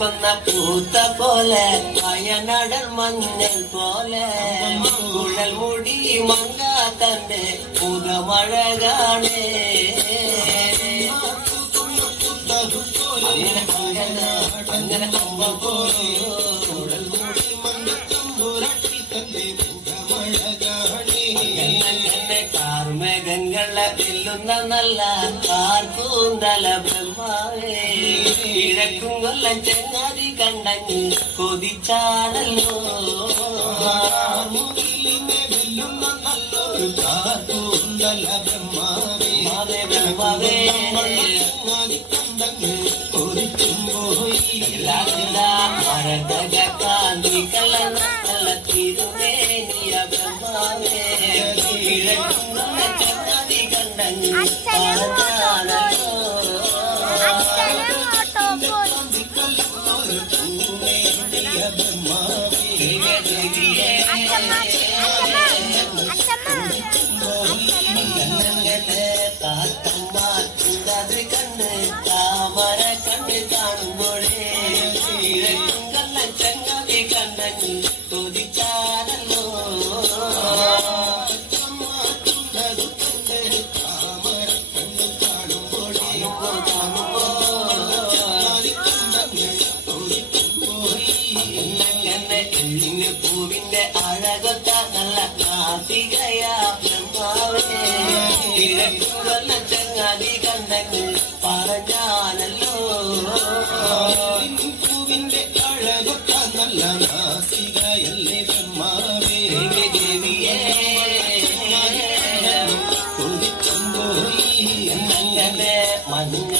കൊന്ന പൂത്ത പോലെ വയനടൻ മഞ്ഞൽ പോലെ കുഴൽ മുടി മങ്ങാത്തന്റെ പുതമഴകാണേ അങ്ങനെ അങ്ങനെ അമ്പ പോലെ ചില്ലുന്ന നല്ല ആർക്കൂന്തല ബ്രഹ്മാവേ കിഴക്കും കൊല്ലം ചെങ്ങാതി കണ്ടങ്ങി കൊതിച്ചാടല്ലോ ബ്രഹ്മാവേ ബ്രഹ്മാവേ കൊതിച്ചും പോയി മരണ്ട ഇന്നങ്ങനെ ഇഞ്ഞു പൂവിന്റെ അഴകൊത്ത നല്ല കാർത്തികയ ബ്രഹ്മാവേ കിഴക്കുവല്ല ചങ്ങാതി കണ്ണങ്ങൾ പറഞ്ഞാലല്ലോ പൂവിന്റെ അഴകൊത്ത നല്ല നാസികയല്ലേ ബ്രഹ്മാവേ ദേവിയേ കൊണ്ടിച്ചോ ഇന്നങ്ങനെ മഞ്ഞ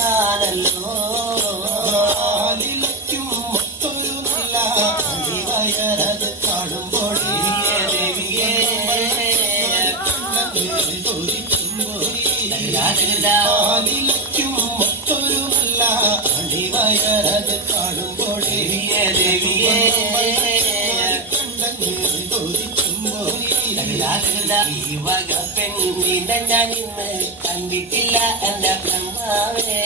നിലയ്ക്കും മറ്റൊരു നല്ല അടിവയറത് കാണുമ്പോൾ ഈ വക പെണ്ണിനെ ഞാൻ ഇന്ന് കണ്ടിട്ടില്ല എന്റെ ബ്രഹ്മാവേ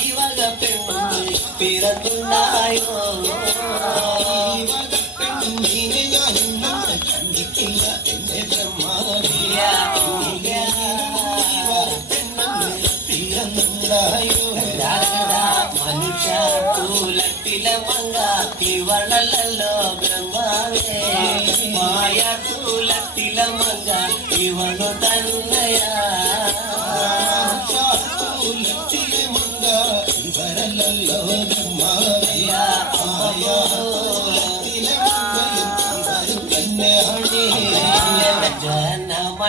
ഈ വക പെണ്ണ് പിറന്നുണ്ടായോ ఇవళలలో బ్రహ్మవే మాయకు లక్తిల మంగ ఇవను తన్నయా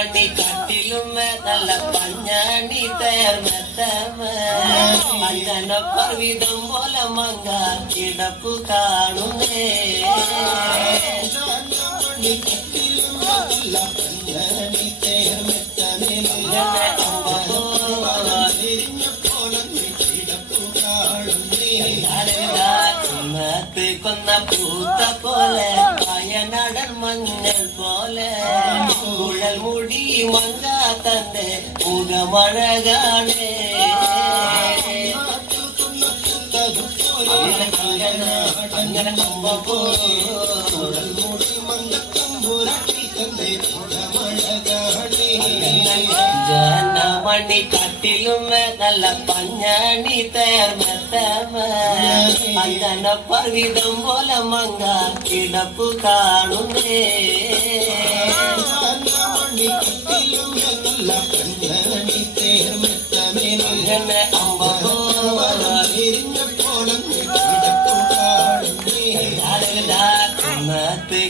பஞ்சாண்டி கட்டிலும் நல்ல பஞ்சாண்டி தயார் மத்தன பர்விதம் போல மங்கா கிடப்பு காணுமே பூத்த போல பய நடன் மத்தனே போல மஞ்சள் முடி மங்கா தந்தே முகமழகானே அங்கன கம்ப போடல் முடி மங்க கம்புரட்டி தந்தே முகமழகானே மணி கட்டிலும் நல்ல பஞ்சாணி தயார் மத்தன பர்விதம் போல மங்கா கிடப்பு காணுமே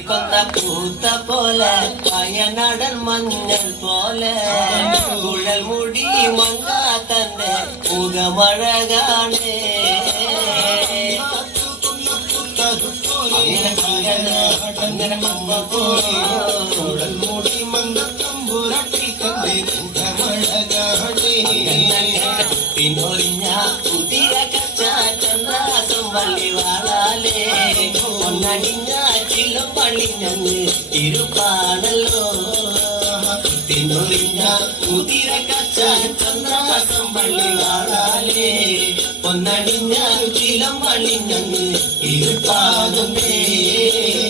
കൊന്ന പൂത്ത പോലെ പയനടൻ മഞ്ഞൾ പോലെ കുഴൽ മുടി മങ്ങാ തന്റെ മുഖമഴകാണേ അങ്ങനെ അങ്ങനെ കുതിരൊളിഞ്ഞ കുതിര കച്ചാറ്റന്നാസം വള്ളി വാളാലേ ഒന്നണിഞ്ഞ ചില്ലും പള്ളിഞ്ഞങ്ങ് ഇരുപ്പാണല്ലോ കുതിരൊളിഞ്ഞ കുതിര കച്ചാറ്റന്നാസം വള്ളി വാളാലേ ഒന്നണിഞ്ഞ ചിലം പള്ളിഞ്ഞങ്ങ് ഇരുപ്പാകുന്നേ